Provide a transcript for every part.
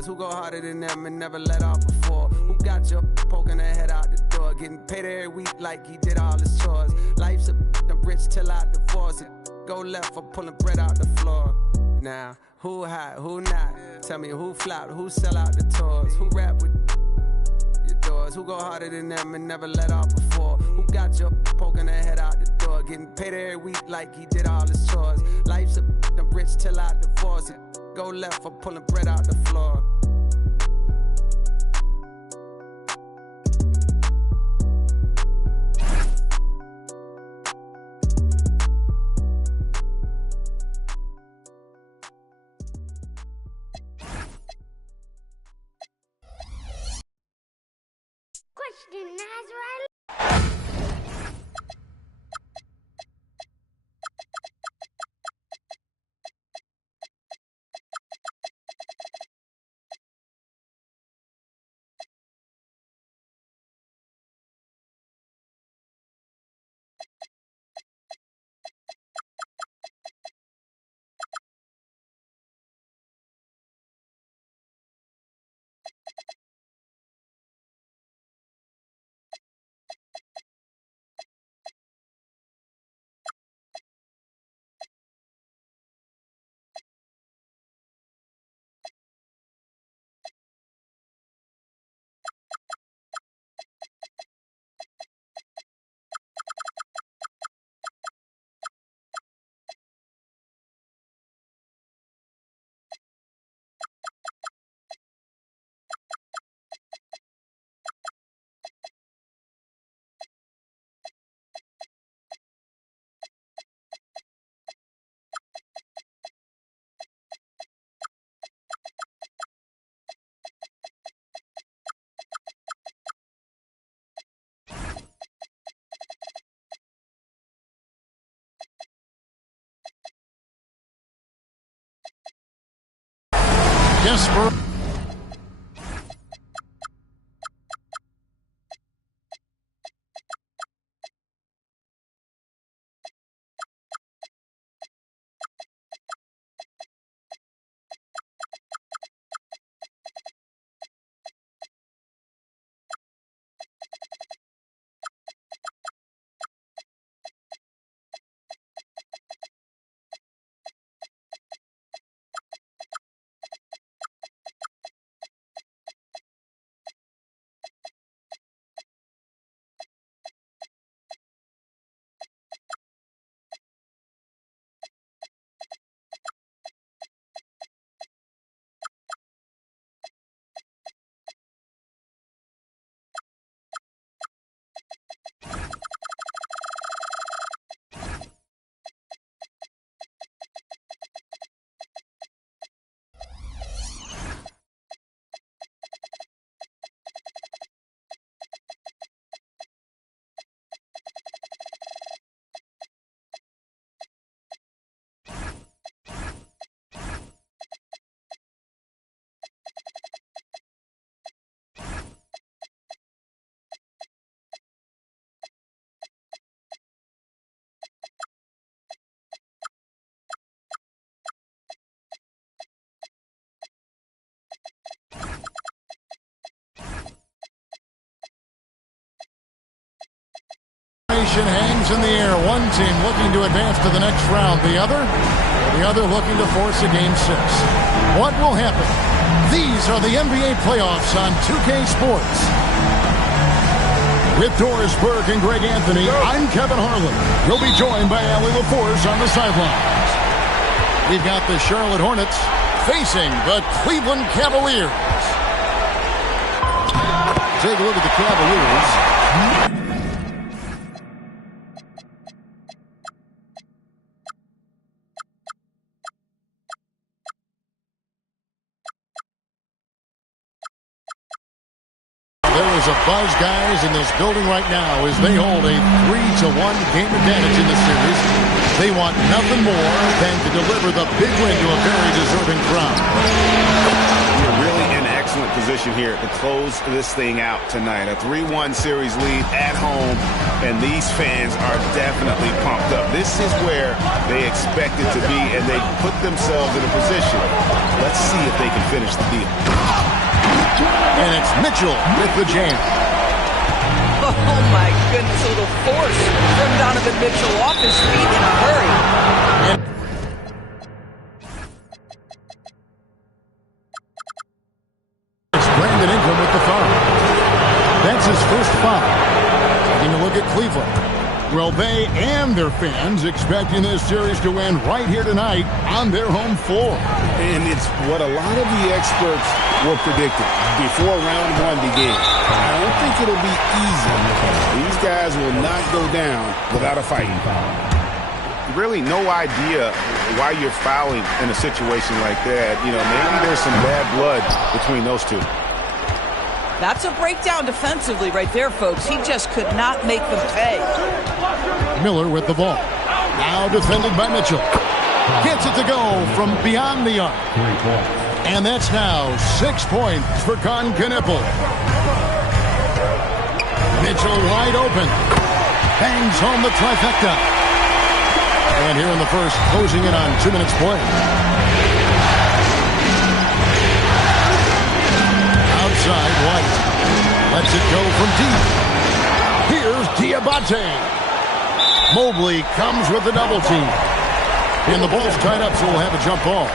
doors. Who go harder than them and never let off before? Who got your poking their head out the door? Getting paid every week like he did all his chores. Life's I'm rich till I divorce it. Go left for pulling bread out the floor. Now, who hot, who not? Tell me who flopped, who sell out the tours? Who rap with your doors? Who go harder than them and never let off before? Who got your poking their head out the door? Getting paid every week like he did all his chores. Life's I'm rich till I divorce it. Go left for pulling bread out the floor. Question Nazareth. Jesper. Hangs in the air. One team looking to advance to the next round. The other looking to force a game 6. What will happen? These are the NBA playoffs on 2K Sports. With Doris Burke and Greg Anthony, I'm Kevin Harlan. We'll be joined by Allie LaForce on the sidelines. We've got the Charlotte Hornets facing the Cleveland Cavaliers. Take a look at the Cavaliers. There is a buzz, guys, in this building right now as they hold a 3-1 game advantage in the series. They want nothing more than to deliver the big win to a very deserving crowd. You're really in excellent position. position here to close this thing out tonight. A 3-1 series lead at home, and these fans are definitely pumped up. This is where they expect it to be, and they put themselves in a position. Let's see if they can finish the deal. And it's Mitchell with the jam. Oh, my goodness, a little force from Donovan Mitchell off his feet in a hurry. It's Brandon Ingram with the foul. That's his first foul. Taking a look at Cleveland. Well, they and their fans expecting this series to end right here tonight on their home floor. And it's what a lot of the experts were predicting before round one began. I don't think it'll be easy. These guys will not go down without a fight. Really no idea why you're fouling in a situation like that. You know, maybe there's some bad blood between those two. That's a breakdown defensively right there, folks. He just could not make them pay. Miller with the ball. Now defended by Mitchell. Gets it to go from beyond the arc. And that's now 6 points for Con Knueppel. Mitchell wide open. Bangs home the trifecta. And here in the first, closing in on 2 minutes play. Outside, White. Lets it go from deep. Here's Diabate. Mobley comes with the double team. And the ball's tied up, so we'll have a jump ball.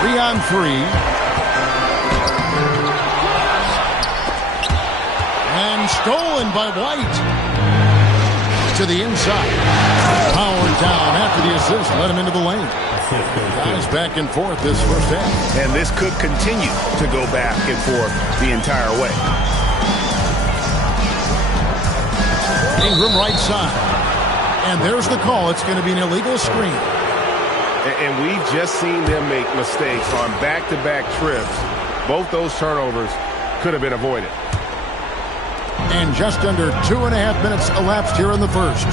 Three on three. And stolen by White. To the inside. Powered down after the assist. Let him into the lane. Guys back and forth this first half. And this could continue to go back and forth the entire way. Ingram right side. And there's the call. It's going to be an illegal screen. And we've just seen them make mistakes on back-to-back trips. Both those turnovers could have been avoided. And just under 2.5 minutes elapsed here in the first.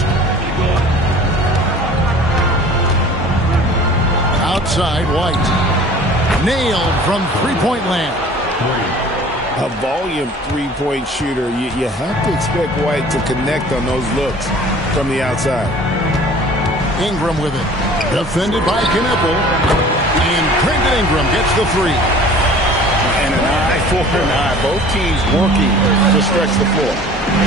Outside, White. Nailed from three-point land. A volume three-point shooter. You have to expect White to connect on those looks from the outside. Ingram with it. Defended by Knueppel. And Brandon Ingram gets the three. And an eye for an eye. Both teams working to stretch the floor.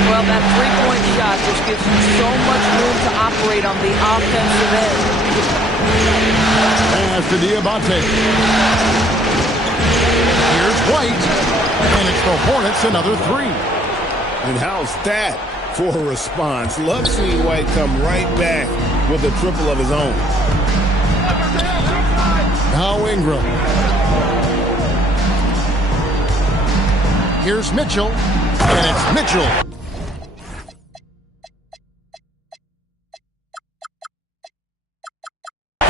Well, that three-point shot just gives you so much room to operate on the offensive end. Pass to Diabate. Here's White. And it's the Hornets another three. And how's that for a response? Love seeing White come right back with a triple of his own. Now Ingram. Here's Mitchell. And it's Mitchell.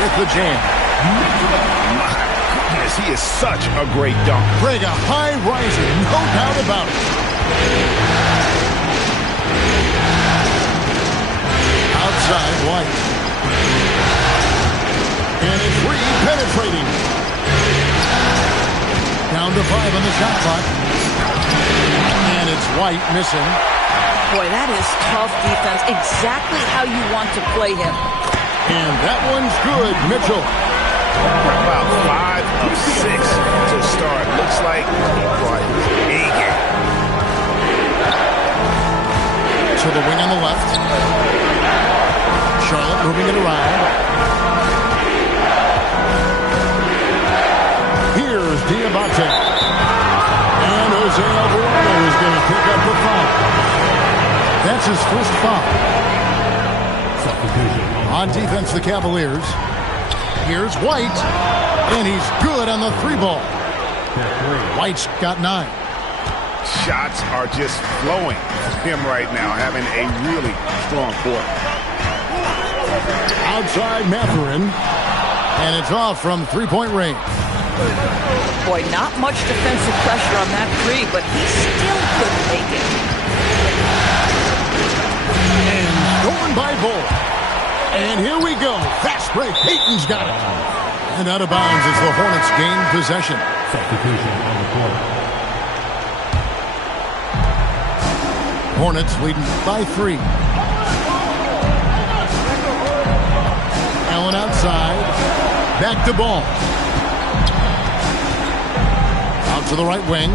With the jam. My goodness, he is such a great dunk. Greg, a high riser, no doubt about it. Outside, White. And it's Reed penetrating. Down to 5 on the shot clock. And it's White missing. Boy, that is tough defense. Exactly how you want to play him. And that one's good, Mitchell. About 5 of 6 to start. Looks like he brought A game. To the wing on the left. Charlotte moving it around. Here's Diabate. And Jose Alvarado is going to pick up the foul. That's his first foul. On defense, the Cavaliers. Here's White. And he's good on the three ball. White's got 9. Shots are just flowing for him right now, having a really strong quarter. Outside Mathurin. And it's off from three-point range. Boy, not much defensive pressure on that three, but he still couldn't make it. And stolen by Bull. And here we go. Fast break. Peyton's got it. And out of bounds as the Hornets gain possession. Substitution on the court. Hornets leading by 3. Allen outside. Back to Ball. Out to the right wing.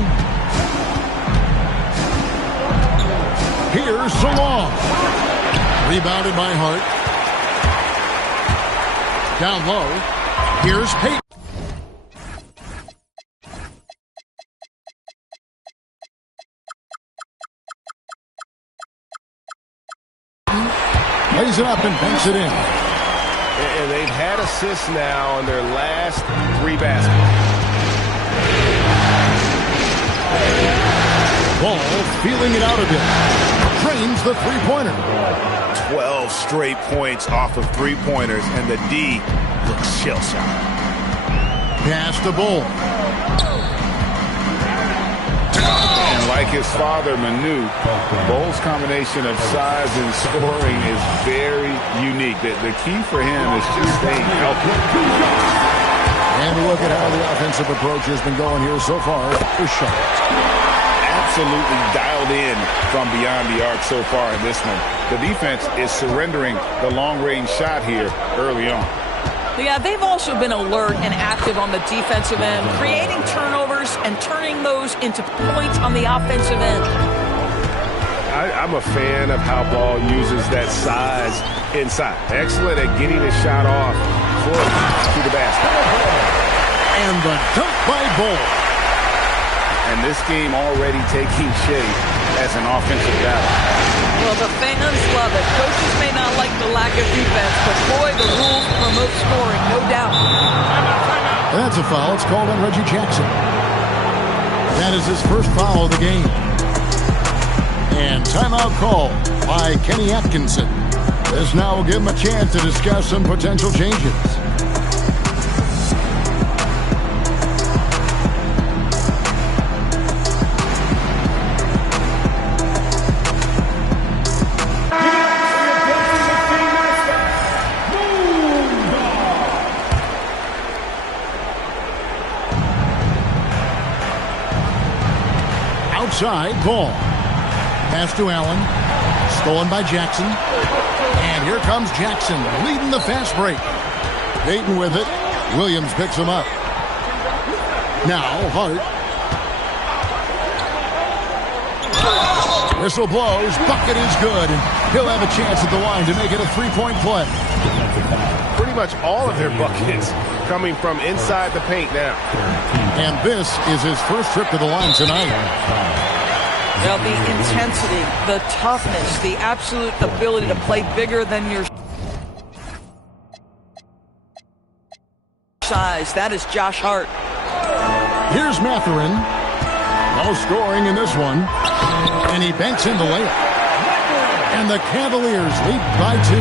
Here's Salong. Rebounded by Hart. Down low. Here's Peyton. Lays it up and banks it in. And they've had assists now on their last 3 baskets. Ball feeling it out a bit. Drains the three-pointer. 12 straight points off of three-pointers, and the D looks shell-shocked. Pass to Bull. And like his father, Manu, Bull's combination of size and scoring is very unique. The key for him is just staying healthy. And look at how the offensive approach has been going here so far for Charlotte. Absolutely dialed in from beyond the arc so far in this one. The defense is surrendering the long-range shot here early on. Yeah, they've also been alert and active on the defensive end, creating turnovers and turning those into points on the offensive end. I'm a fan of how Ball uses that size inside. Excellent at getting a shot off close to the basket. And the dunk by Bull. And this game already taking shape as an offensive battle. Well, the fans love it. Coaches may not like the lack of defense, but boy, the rules promote scoring, no doubt. And that's a foul. It's called on Reggie Jackson. That is his first foul of the game. And timeout call by Kenny Atkinson. This now will give him a chance to discuss some potential changes. Outside, Ball. Pass to Allen. Stolen by Jackson. And here comes Jackson, leading the fast break. Peyton with it. Williams picks him up. Now, Hart. Whistle blows. Bucket is good. He'll have a chance at the line to make it a three-point play. Pretty much all of their buckets coming from inside the paint now. And this is his first trip to the line tonight. Well, the intensity, the toughness, the absolute ability to play bigger than your size. That is Josh Hart. Here's Mathurin. No scoring in this one. And he banks in the layup. And the Cavaliers lead by 2.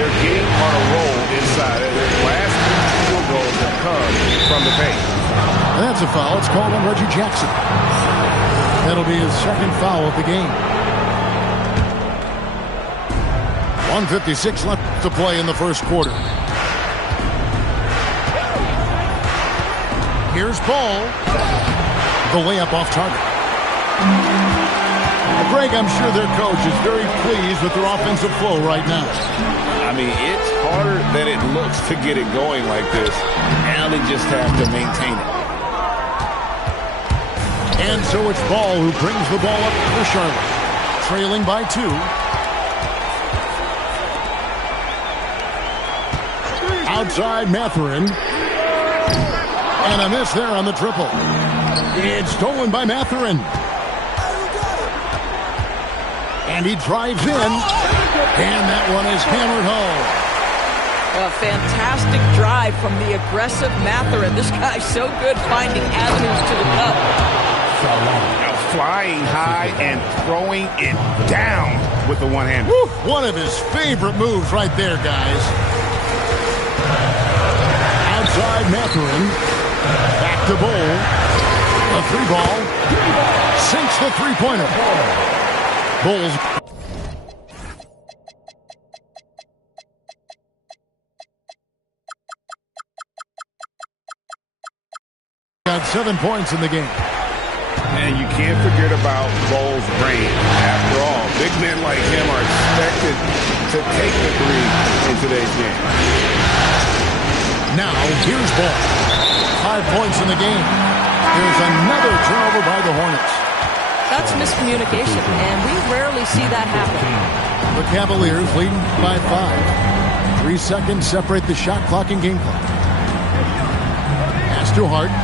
They're getting on a roll inside. Their last 2 field goals have come from the paint. And that's a foul. It's called on Reggie Jackson. That'll be his second foul of the game. 1:56 left to play in the first quarter. Here's Ball. The layup off target. Greg, I'm sure their coach is very pleased with their offensive flow right now. I mean, it's harder than it looks to get it going like this. Now they just have to maintain it. And so it's Ball who brings the ball up for Charlotte. Trailing by 2. Outside Mathurin. And a miss there on the triple. It's stolen by Mathurin. And he drives in. And that one is hammered home. A fantastic drive from the aggressive Mathurin. This guy's so good finding avenues to the cup. Flying high and throwing it down with the one-hander. One of his favorite moves right there, guys. Outside Mathurin. Back to Bull. A 3-ball. Sinks the three-pointer. Bulls. got 7 points in the game. And you can't forget about Ball's range. After all, big men like him are expected to take the three in today's game. Now, here's Ball. 5 points in the game. There's another turnover by the Hornets. That's miscommunication, and we rarely see that happen. The Cavaliers leading by 5. 3 seconds separate the shot clock and game clock. Pass to Hart.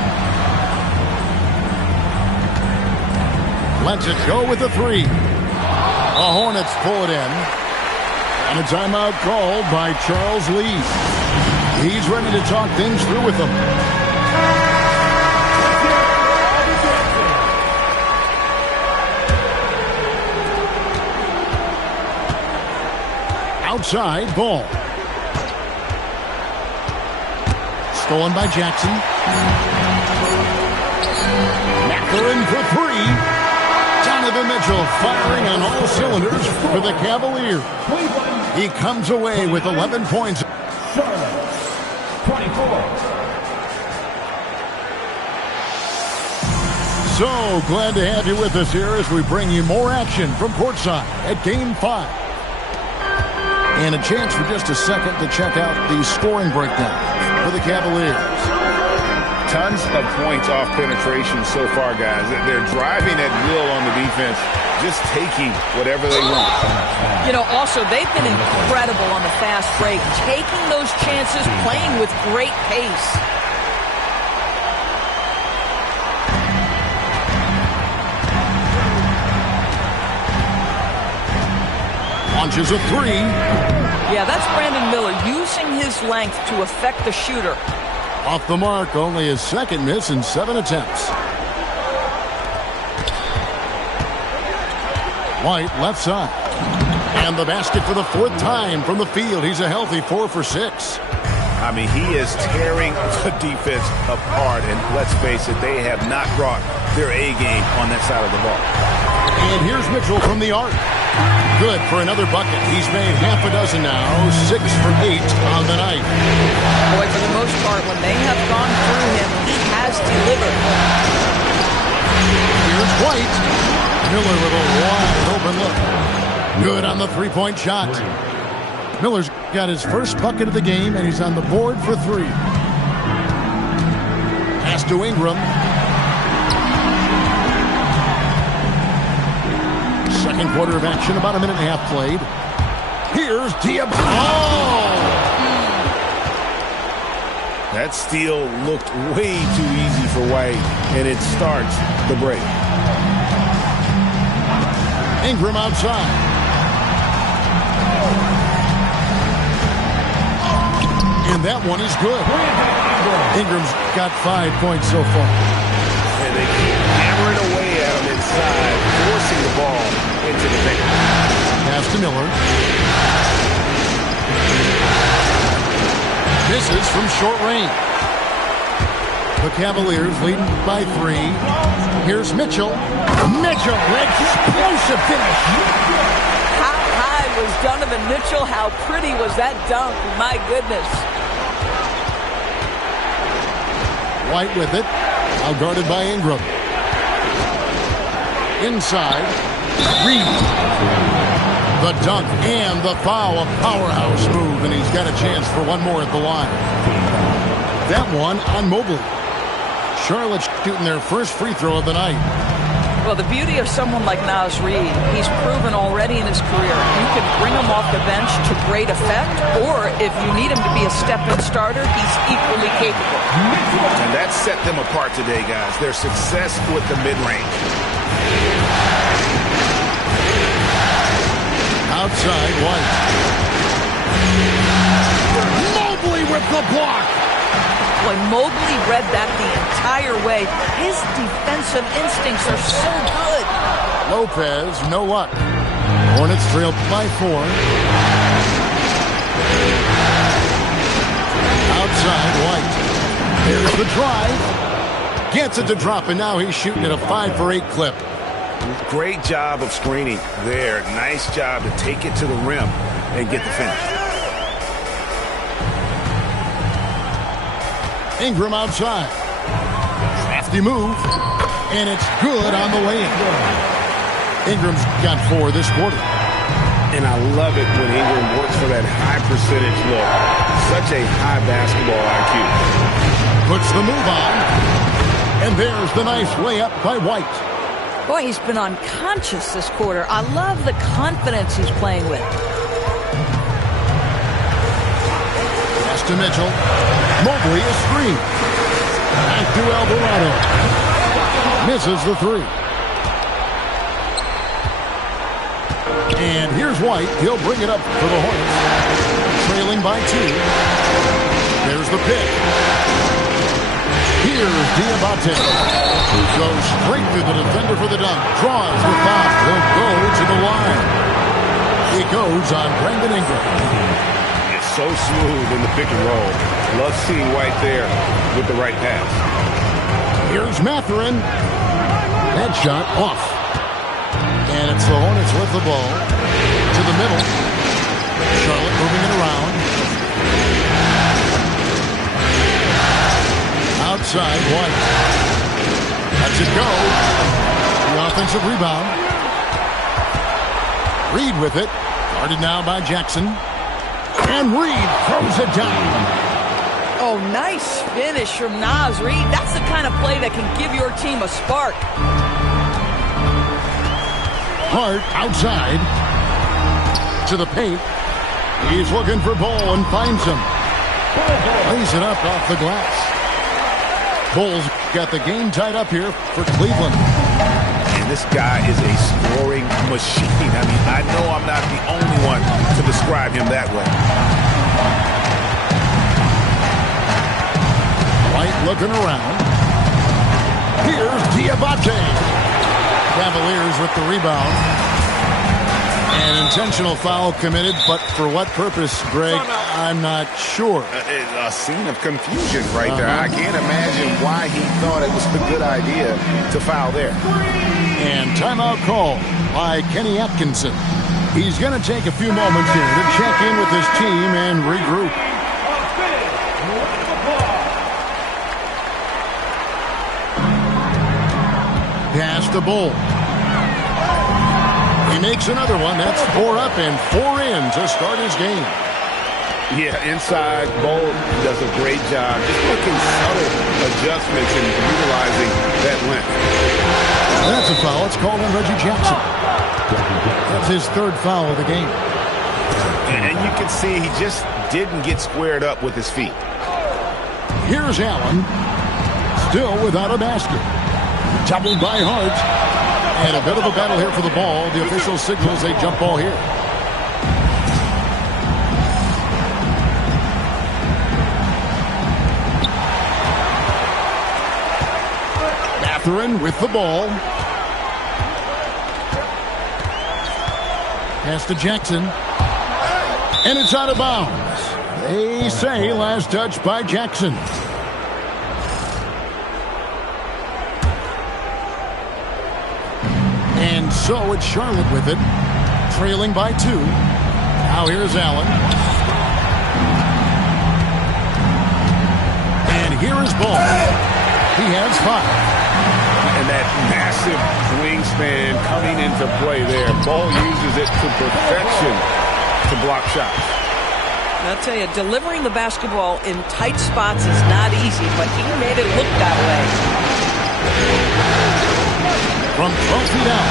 Lets it go with the 3. The Hornets pull it in. And a timeout called by Charles Lee. He's ready to talk things through with them. Outside, Ball. Stolen by Jackson. Macklin for 3. Donovan Mitchell firing on all cylinders for the Cavaliers. He comes away with 11 points. 24. So glad to have you with us here as we bring you more action from courtside at Game 5. And a chance for just a second to check out the scoring breakdown for the Cavaliers. Tons of points off penetration so far, guys. They're driving at will on the defense, just taking whatever they want. You know, also, they've been incredible on the fast break, taking those chances, playing with great pace. Launches a 3. Yeah, that's Brandon Miller using his length to affect the shooter. Off the mark, only his second miss in 7 attempts. White, left side. And the basket for the 4th time from the field. He's a healthy 4 for 6. I mean, he is tearing the defense apart. And let's face it, they have not brought their A game on that side of the ball. And here's Mitchell from the arc. Good for another bucket. He's made half a dozen now. 6 for 8 on the night. Boy, for the most part, when they have gone through him, he has delivered. Here's White. Miller with a wide open look. Good on the three-point shot. Miller's got his first bucket of the game, and he's on the board for 3. Pass to Ingram. Second quarter of action, about a minute and a half played. Here's Diablo. Oh! That steal looked way too easy for White, and it starts the break. Ingram outside. And that one is good. Ingram's got 5 points so far. And they keep hammering away at him inside, forcing the ball into the paint. Pass to Miller. Misses from short range. The Cavaliers leading by 3. Here's Mitchell. Mitchell, explosive finish. How high was Donovan Mitchell? How pretty was that dunk? My goodness. White with it. Now guarded by Ingram. Inside. Reed. The dunk and the foul. A powerhouse move, and he's got a chance for one more at the line. That one on Mobley. Charlotte shooting their first free throw of the night. Well, the beauty of someone like Naz Reid, he's proven already in his career. You can bring him off the bench to great effect, or if you need him to be a step-in starter, he's equally capable. And that set them apart today, guys. Their success with the mid-range. Outside, White. Mobley with the block. Boy, Mobley read that the entire way. His defensive instincts are so good. Lopez, no luck. Hornets trailed by 4. Outside, White. There's the drive. Gets it to drop, and now he's shooting at a 5 for 8 clip. Great job of screening there. Nice job to take it to the rim and get the finish. Ingram outside. Lefty move, and it's good on the way in. Ingram's got 4 this quarter. And I love it when Ingram works for that high percentage look. Such a high basketball IQ. Puts the move on. And there's the nice layup by White. Boy, he's been unconscious this quarter. I love the confidence he's playing with. Pass to Mitchell. Mobley a screen. Back to Alvarado. Misses the 3. And here's White. He'll bring it up for the Hornets. Trailing by 2. There's the pick. Here's Diabate. Goes straight through the defender for the dunk. Draws the foul. He'll go to the line. He goes on Brandon Ingram. It's so smooth in the pick and roll. Love seeing White there with the right pass. Here's Mathurin. That shot off. And it's the Hornets with the ball to the middle. Charlotte moving it around. Outside, White. Lets it go. The offensive rebound. Reed with it. Guarded now by Jackson. And Reed throws it down. Oh, nice finish from Naz Reid. That's the kind of play that can give your team a spark. Hart outside to the paint. He's looking for Ball and finds him. Lays it up off the glass. Bulls got the game tied up here for Cleveland. And this guy is a scoring machine. I mean, I know I'm not the only one to describe him that way. White looking around. Here's Diabate. Cavaliers with the rebound. An intentional foul committed, but for what purpose, Greg, I'm not sure. A scene of confusion right there. I can't imagine why he thought it was a good idea to foul there. And timeout call by Kenny Atkinson. He's going to take a few moments here to check in with his team and regroup. Pass to Bull. He makes another one. That's 4 up and 4 in to start his game. Yeah, inside, Bull does a great job just making subtle adjustments and utilizing that length. That's a foul. It's called on Reggie Jackson. That's his 3rd foul of the game. And you can see he just didn't get squared up with his feet. Here's Allen. Still without a basket. Doubled by Hart. And a bit of a battle here for the ball. The official signals a jump ball here. Mathurin with the ball. Pass to Jackson. And it's out of bounds. They say last touch by Jackson. And so it's Charlotte with it. Trailing by 2. Now here's Allen. And here is Ball. He has 5. And that massive wingspan coming into play there. Ball uses it to perfection to block shots. I'll tell you, delivering the basketball in tight spots is not easy, but he made it look that way. From 12 feet out,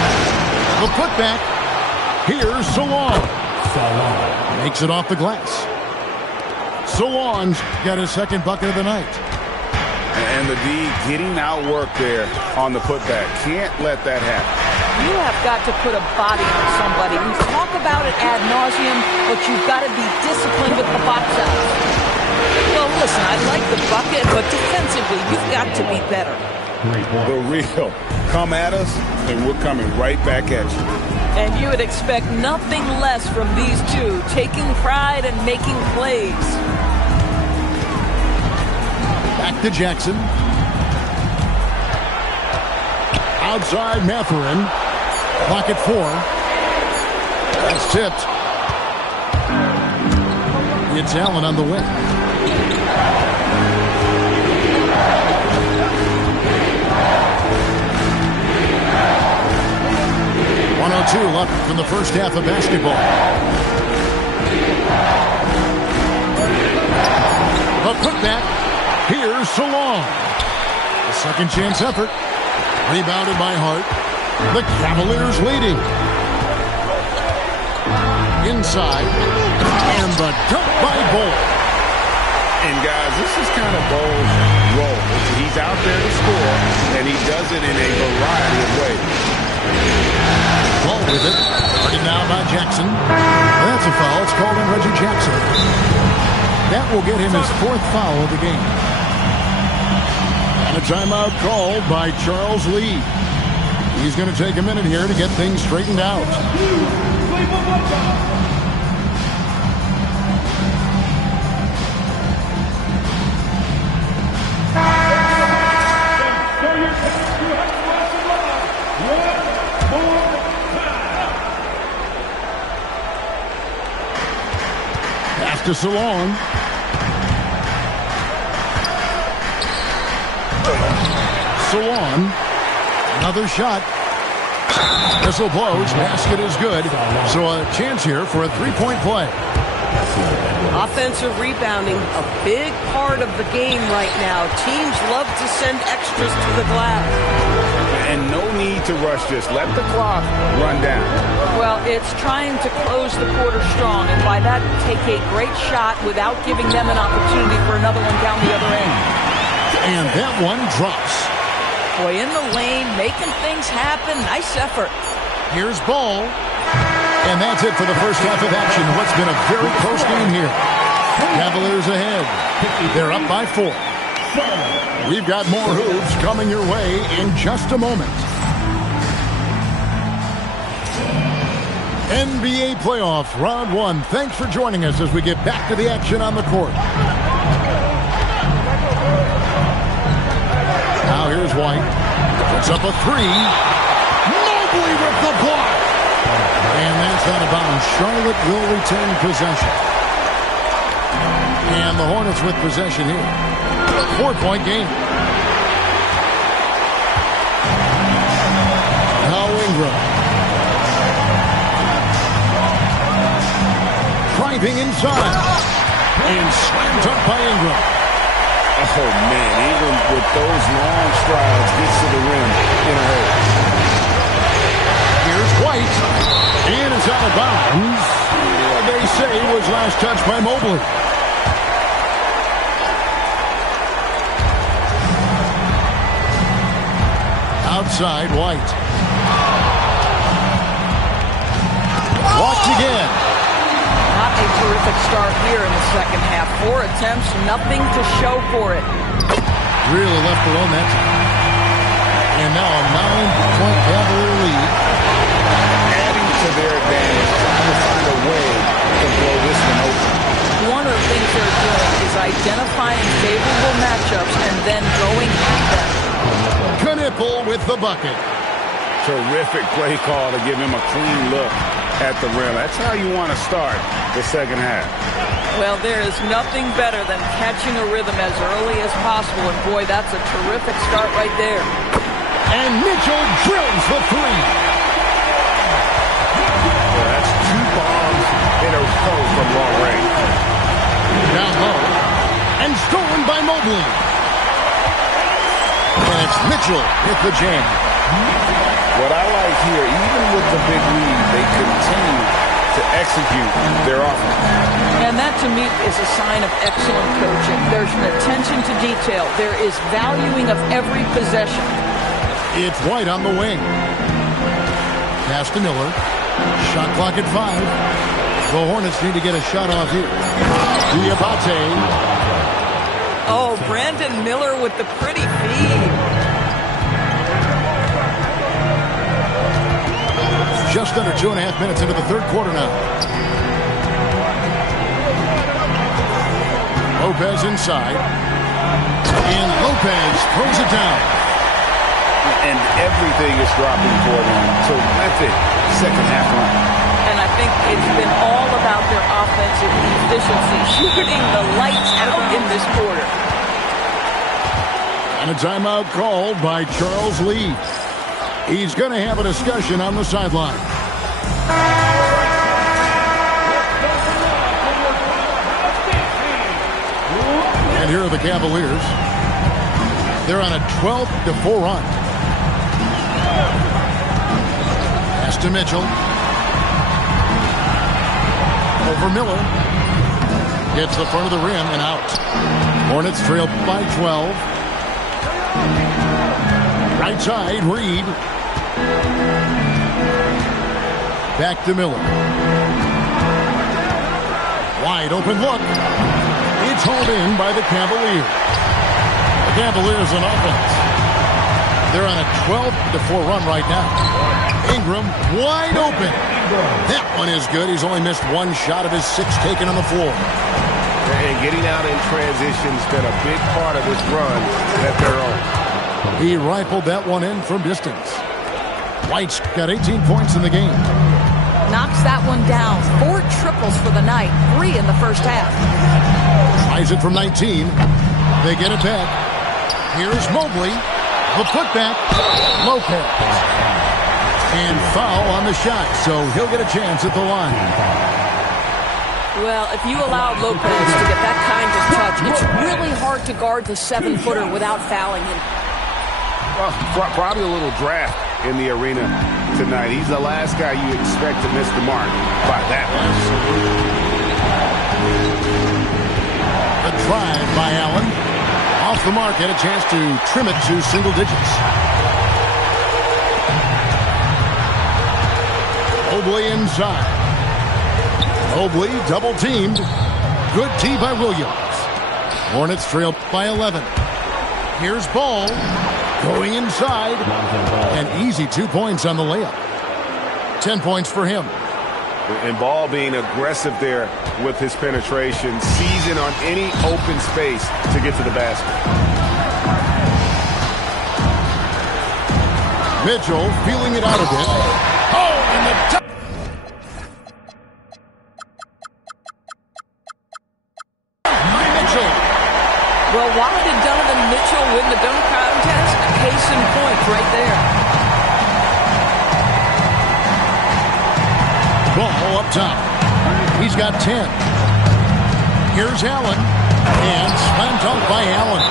the putback. Here's Salon. Makes it off the glass. Salon's got his 2nd bucket of the night. And the D getting outworked there on the putback. Can't let that happen. You have got to put a body on somebody. We talk about it ad nauseum, but you've got to be disciplined with the box outs. Well, listen, I like the bucket, but defensively, you've got to be better. The real. Come at us, and we're coming right back at you. And you would expect nothing less from these two, taking pride and making plays. Back to Jackson. Outside Mathurin. Pocket 4. That's tipped. It's Allen on the wing. 1:02 left in the first half of basketball. A putback. Here's Salon. A second chance effort. Rebounded by Hart. The Cavaliers leading. Inside. And the dunk by Bol. And guys, this is kind of Bol's role. He's out there to score, and he does it in a variety of ways. Ball with it. Running now by Jackson. That's a foul. It's called on Reggie Jackson. That will get him his fourth foul of the game. And a timeout called by Charles Lee. He's going to take a minute here to get things straightened out. Pass to Salon. Salon. Another shot. Whistle blows. Basket is good. So a chance here for a three-point play. Offensive rebounding, a big part of the game right now. Teams love to send extras to the glass. And no need to rush this. Let the clock run down. Well, it's trying to close the quarter strong, and by that, take a great shot without giving them an opportunity for another one down the other end. And that one drops. Boy, in the lane, making things happen. Nice effort. Here's Ball. And that's it for the first half of action. What's been a very close game here. Cavaliers ahead. They're up by 4. We've got more hoops coming your way in just a moment. NBA playoffs, round 1. Thanks for joining us as we get back to the action on the court. Now here's White. Puts up a 3. Mobley with the block. And that's out of bounds. Charlotte will retain possession. And the Hornets with possession here. 4-point game. Now Ingram. Driving inside. And slammed up by Ingram. Oh, man. Ingram with those long strides gets to the rim in a hurry. Here's White. And it's out of bounds. They say was last touched by Mobley. Outside, White. Blocked again. Not a terrific start here in the second half. 4 attempts, nothing to show for it. Really left alone that time. And now a 9-point Cavalier lead. Adding to their advantage, trying to find a way to blow this one open. One of the things they're doing is identifying favorable matchups and then going at them. Knipple with the bucket. Terrific play call to give him a clean look at the rim. That's how you want to start the second half. Well, there is nothing better than catching a rhythm as early as possible. And, boy, that's a terrific start right there. And Mitchell drills the 3. Well, that's 2 bombs in a row from long range. Down low. And stolen by Mobley. And it's Mitchell with the jam. What I like here, even with the big lead, they continue to execute their offense. And that, to me, is a sign of excellent coaching. There's an attention to detail. There is valuing of every possession. It's White on the wing. Pass to Miller. Shot clock at 5. The Hornets need to get a shot off here. Diabate. Oh, Brandon Miller with the pretty feed. Just under 2.5 minutes into the third quarter now. Lopez inside. And Lopez throws it down. And everything is dropping for them. Terrific second half run. And I think it's been all about their offensive efficiency, shooting the lights out in this quarter. And a timeout called by Charles Lee. He's going to have a discussion on the sideline. And here are the Cavaliers. They're on a 12-4 run. Pass to Mitchell. Over Miller. Gets the front of the rim and out. Hornets trail by 12. Right side, Reed. Back to Miller. Wide open look. It's hauled in by the Cavaliers. The Cavaliers on offense. They're on a 12-4 run right now. Ingram wide open. That one is good. He's only missed one shot of his 6 taken on the floor. And getting out in transition's been a big part of this run that they're on. He rifled that one in from distance. White's got 18 points in the game. Knocks that one down. 4 triples for the night. 3 in the first half. Tries it from 19. They get it back. Here's Mobley. The putback. Lopez. And foul on the shot, so he'll get a chance at the line. Well, if you allow Lopez to get that kind of touch, it's really hard to guard the 7-footer without fouling him. Well, probably a little draft in the arena tonight. He's the last guy you expect to miss the mark by that much. The drive by Allen. Off the mark, had a chance to trim it to single digits. Mobley inside. Mobley double-teamed. Good tee by Williams. Hornets trail by 11. Here's Ball. Going inside. An easy 2 points on the layup. 10 points for him. And Ball being aggressive there with his penetration, seizing on any open space to get to the basket. Mitchell feeling it out a bit. Oh, and the top. By Mitchell. Well, why did Donovan Mitchell win the dunk contest? Case in point right there. Ball up top. He's got 10. Here's Allen. And slam dunk by Allen.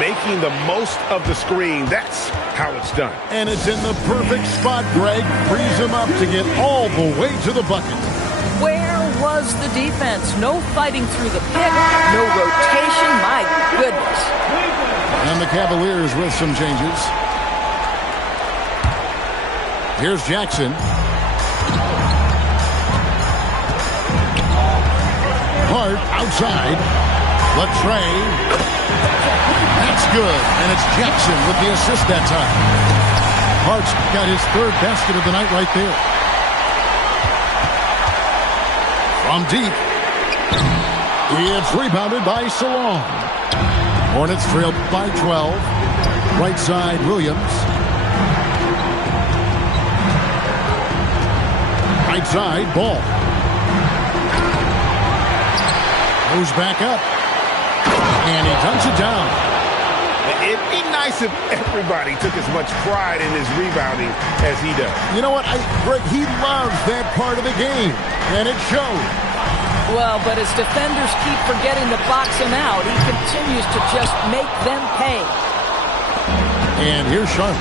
Making the most of the screen. That's how it's done. And it's in the perfect spot, Greg. Frees him up to get all the way to the bucket. Where was the defense? No fighting through the pick. No rotation. My goodness. And the Cavaliers with some changes. Here's Jackson. Hart outside. Latrey. That's good. And it's Jackson with the assist that time. Hart's got his 3rd basket of the night right there. From deep. It's rebounded by Salon. Hornets trail by 12. Right side, Williams. Right side, Ball. Goes back up. And he dunks it down. It'd be nice if everybody took as much pride in his rebounding as he does. You know what? Greg, he loves that part of the game. And it shows. Well, but as defenders keep forgetting to box him out, he continues to just make them pay. And here's Sharp.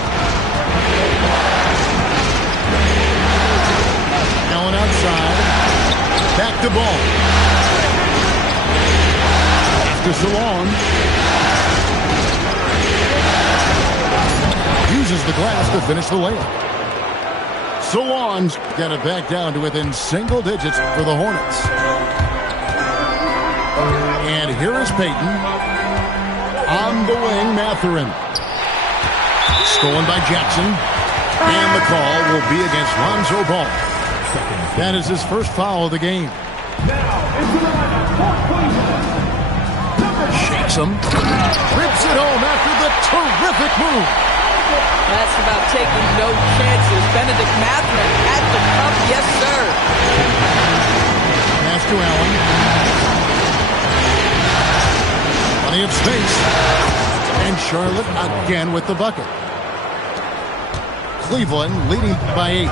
Allen outside. Back to Ball. To Salon. Uses the glass to finish the layup. Salon's got it back down to within single digits for the Hornets. And here is Payton. On the wing, Mathurin. Stolen by Jackson. And the call will be against Lonzo Ball. That is his first foul of the game. Shakes him. Rips it home after the terrific move. That's about taking no chances. Benedict Mathurin at the cup. Yes, sir. Pass to Allen. Plenty of space. And Charlotte again with the bucket. Cleveland leading by 8.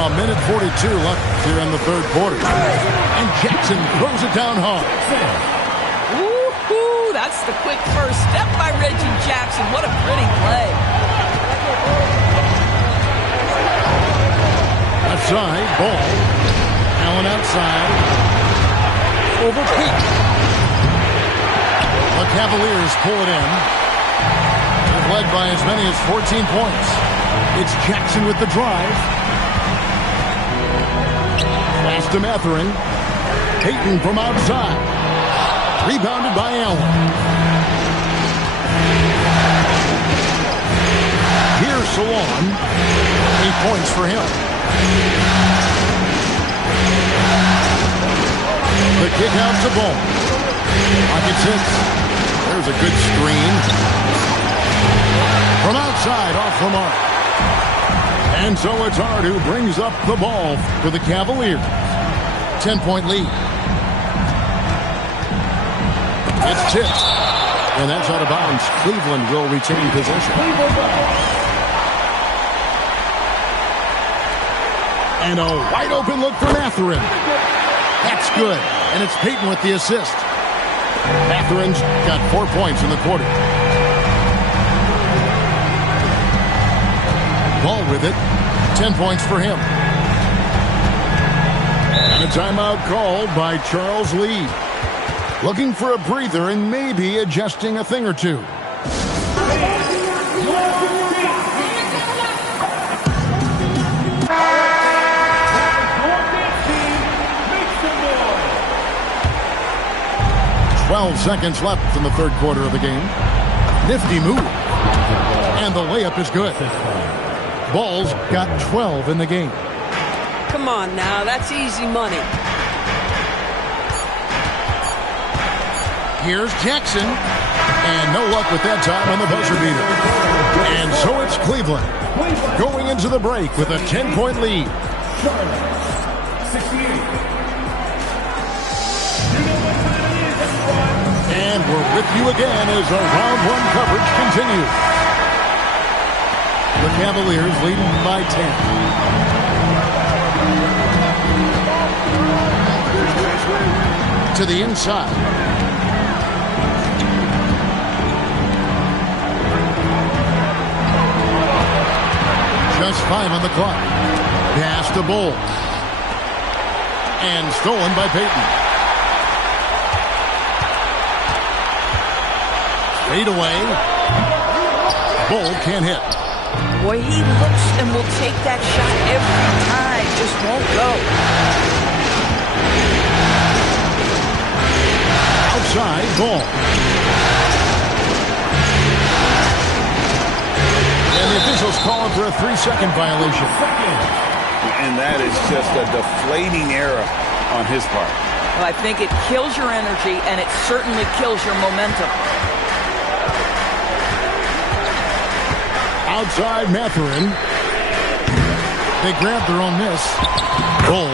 A minute 42 left here in the third quarter. And Jackson throws it down hard. Woo-hoo, that's the quick first step by Reggie Jackson. What a pretty play. Left side, ball. Allen outside. Over Pete. The Cavaliers pull it in. They've led by as many as 14 points. It's Jackson with the drive. Pass to Mathurin. Payton from outside. Rebounded by Allen. Here's Salon. 8 points for him. The kick out to Ball. Pocket 6. There's a good screen. From outside, off the mark. And so it's Hart who brings up the ball for the Cavaliers. 10-point lead. It's tipped. And that's out of bounds. Cleveland will retain possession. And a wide open look for Mathurin. That's good. And it's Payton with the assist. Mathurin's got 4 points in the quarter. Ball with it. 10 points for him. And a timeout called by Charles Lee. Looking for a breather and maybe adjusting a thing or two. Seconds left in the third quarter of the game. Nifty move. And the layup is good. Ball's got 12 in the game. Come on now, that's easy money. Here's Jackson. And no luck with that time on the buzzer beater. And so it's Cleveland going into the break with a 10-point lead. And we're with you again as our round one coverage continues. The Cavaliers leading by 10. To the inside. Just 5 on the clock. Pass to Bowles. And stolen by Payton. Fade away. Ball can't hit. Boy, he looks and will take that shot every time. Just won't go. Outside, Ball. And the officials calling for a 3-second violation. And that is just a deflating error on his part. Well, I think it kills your energy, and it certainly kills your momentum. Outside Mathurin. They grab their own miss. Ball.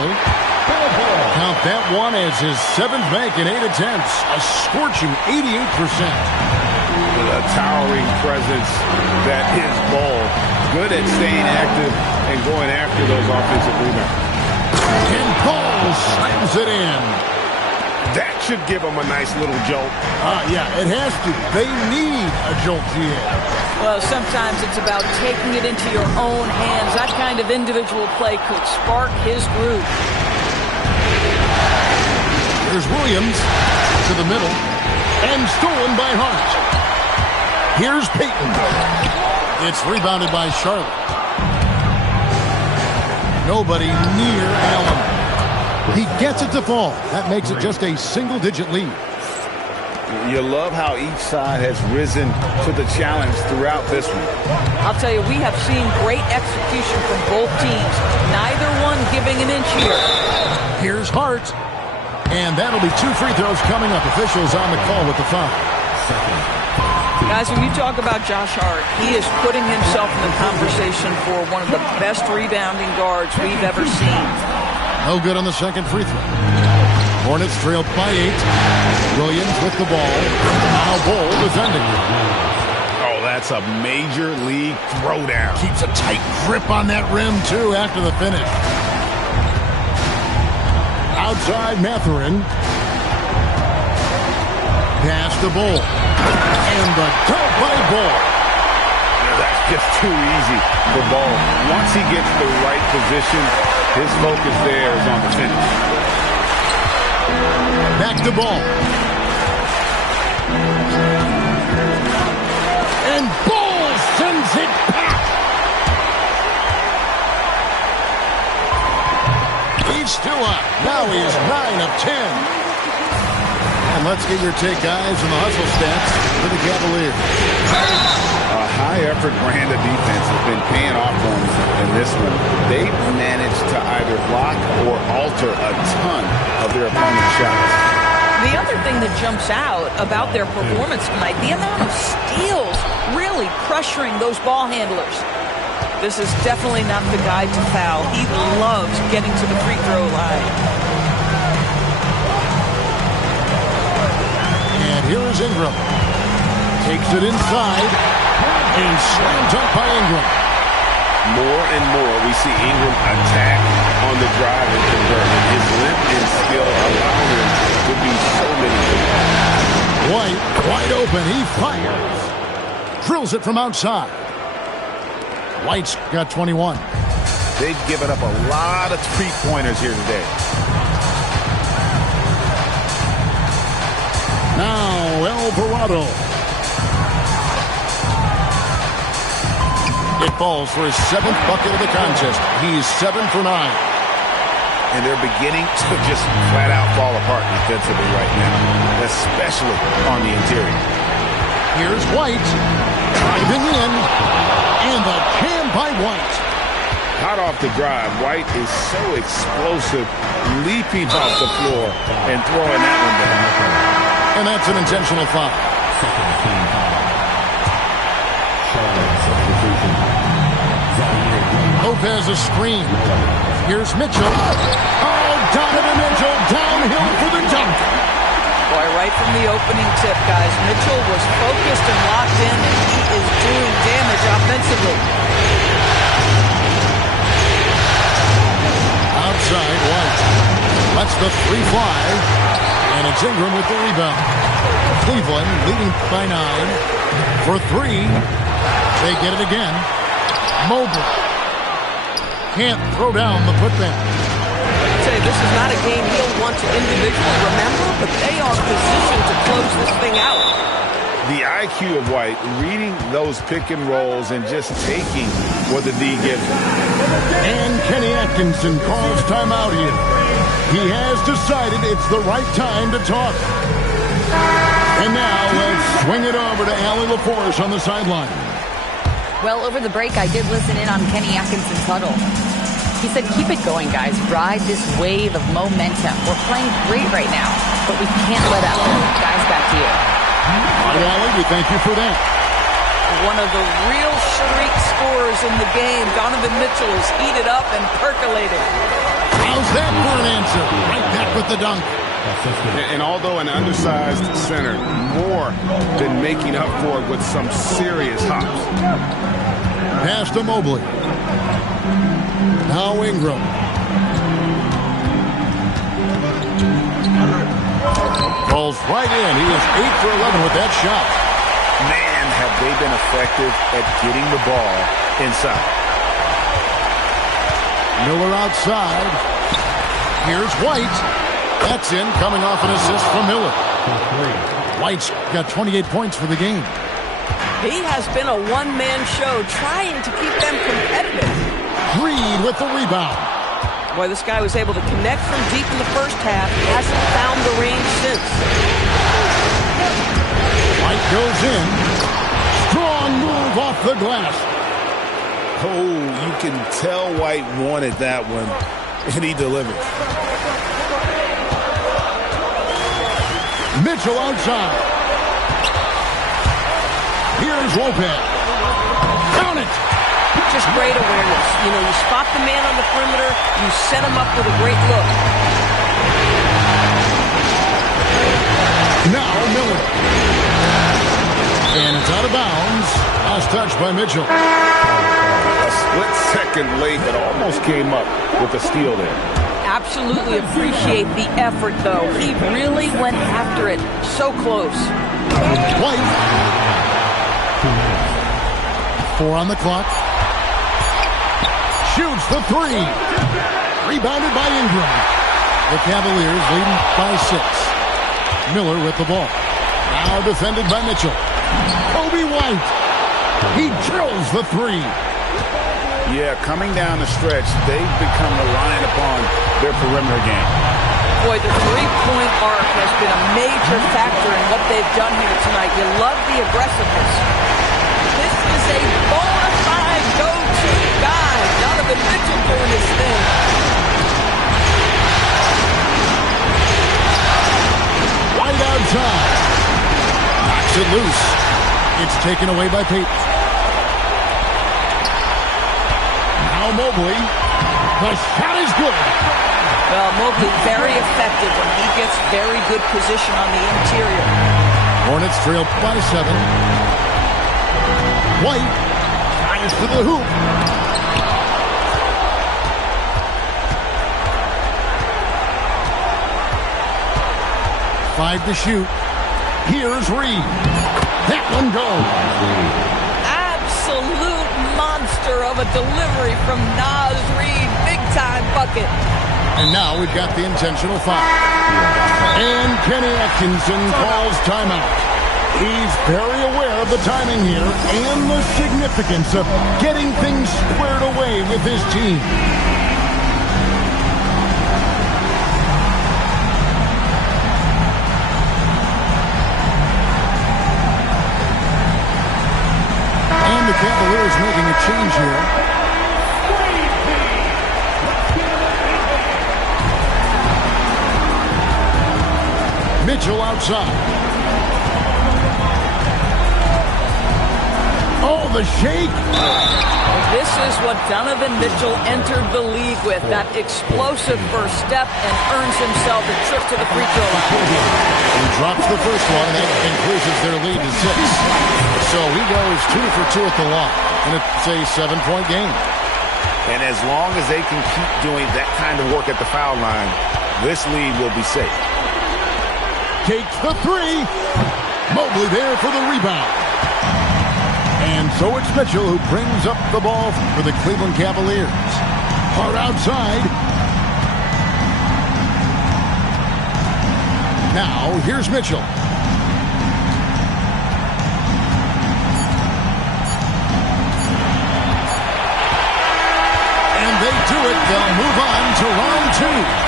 Count that one as his 7th make in 8 attempts. A scorching 88%. A towering presence that is Ball. Good at staying active and going after those offensive rebounds. And Ball slams it in. That should give them a nice little jolt. Yeah, it has to. They need a jolt here. Well, sometimes it's about taking it into your own hands. That kind of individual play could spark his groove. Here's Williams to the middle and stolen by Hart. Here's Payton. It's rebounded by Charlotte. Nobody near Allen. He gets it to fall. That makes it just a single-digit lead. You love how each side has risen to the challenge throughout this one. I'll tell you, we have seen great execution from both teams. Neither one giving an inch here. Here's Hart. And that'll be 2 free throws coming up. Officials on the call with the foul. Guys, when you talk about Josh Hart, he is putting himself in the conversation for one of the best rebounding guards we've ever seen. No good on the second free throw. Hornets trailed by 8. Williams with the ball. Now Ball defending. Oh, that's a major league throwdown. Keeps a tight grip on that rim, too, after the finish. Outside Mathurin. Pass to Bull. And the dunk by Bull. That's just too easy for Ball. Once he gets the right position, his focus there is on the finish. Back to Ball. And Ball sends it back. He's still up. Now he is 9 of 10. And let's get your take, guys, on the hustle stats for the Cavaliers. A high-effort brand of defense has been paying off for them in this one. They've managed to either block or alter a ton of their opponent's shots. The other thing that jumps out about their performance tonight, the amount of steals really pressuring those ball handlers. This is definitely not the guy to foul. He loves getting to the free throw line. And here is Ingram. Takes it inside. And slam dunk by Ingram. More and more we see Ingram attack on the drive and convert. His length and skill allow him to be so many things. White wide open. He fires. Drills it from outside. White's got 21. They've given up a lot of three-pointers here today. Now Alvarado. It falls for his 7th bucket of the contest. He's 7 for 9. And they're beginning to just flat-out fall apart defensively right now, especially on the interior. Here's White. Driving in. And the jam by White. Hot off the drive, White is so explosive, leaping off the floor and throwing that one down. And that's an intentional foul. Lopez a screen. Here's Mitchell. Oh, Donovan Mitchell downhill for the dunk. Boy, right from the opening tip, guys, Mitchell was focused and locked in, and he is doing damage offensively. Outside, White. Lets the three fly. And it's Ingram with the rebound. Cleveland leading by 9. For 3. They get it again. Mobley. Can't throw down the putback. I'd say this is not a game he'll want to individually remember, but they are positioned to close this thing out. The IQ of White, reading those pick and rolls and just taking what the D gives him. And Kenny Atkinson calls timeout here. He has decided it's the right time to talk. And now let's swing it over to Allie LaForce on the sideline. Well, over the break, I did listen in on Kenny Atkinson's huddle. He said, keep it going, guys. Ride this wave of momentum. We're playing great right now, but we can't let up. Guys, back to you. All right, Allie, we thank you for that. One of the real streak scorers in the game, Donovan Mitchell, is heated up and percolating. How's that for an answer? Right back with the dunk. And although an undersized center, more than making up for it with some serious hops. Pass to Mobley. Now Ingram. Falls right in. He is 8 for 11 with that shot. Man, have they been effective at getting the ball inside. Miller outside. Here's White. That's in, coming off an assist from Miller. White's got 28 points for the game. He has been a one-man show trying to keep them competitive. Reed with the rebound. Boy, this guy was able to connect from deep in the first half. Hasn't found the range since. White goes in. Strong move off the glass. Oh, you can tell White wanted that one, and he delivered. Mitchell outside. Here's Lopez. Count it. Just great awareness. You know, you spot the man on the perimeter, you set him up with a great look. Now Miller. And it's out of bounds Last touch by Mitchell. A split second late that almost came up with a steal there. Absolutely appreciate the effort, though. He really went after it. So close. White. 4 on the clock. Shoots the 3. Rebounded by Ingram. The Cavaliers leading by 6. Miller with the ball. Now defended by Mitchell. Kobe White. He drills the 3. Yeah, coming down the stretch, they've become reliant upon their perimeter game. Boy, the three-point arc has been a major factor in what they've done here tonight. You love the aggressiveness. This is a bona fide go-to guy. Donovan Mitchell doing his thing. Right outside. Knocks it loose. It's taken away by Payton. Now Mobley. The shot is good. Well, Mobley very effective when he gets very good position on the interior. Hornets trail by 7. White fires to the hoop. Five to shoot. Here's Reed. That one goes. Absolute monster of a delivery from Naz Reid. Big time bucket. And now we've got the intentional foul. And Kenny Atkinson calls timeout. He's very aware of the timing here and the significance of getting things squared away with his team. And the Cavaliers making a change here. Mitchell outside. Oh, the shake. This is what Donovan Mitchell entered the league with, that explosive first step, and earns himself a trip to the free throw line. He drops the first one, and that increases their lead to 6. So he goes 2 for 2 at the line, and it's a 7-point game. And as long as they can keep doing that kind of work at the foul line, this lead will be safe. Takes the 3. Mobley there for the rebound. And so it's Mitchell who brings up the ball for the Cleveland Cavaliers. Hard outside. Now here's Mitchell. And they do it. They'll move on to round 2.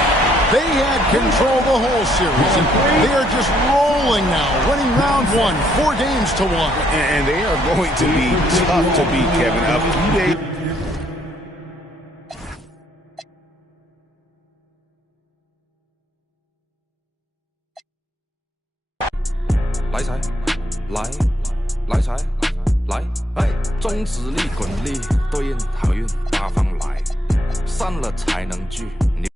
They had control the whole series, and they are just rolling now, winning round 1, 4 games to 1. And they are going to be tough to beat, Kevin. A few days. 来财，来财，来，哎，中指力、滚力，对应好运八方来，散了才能聚，牛。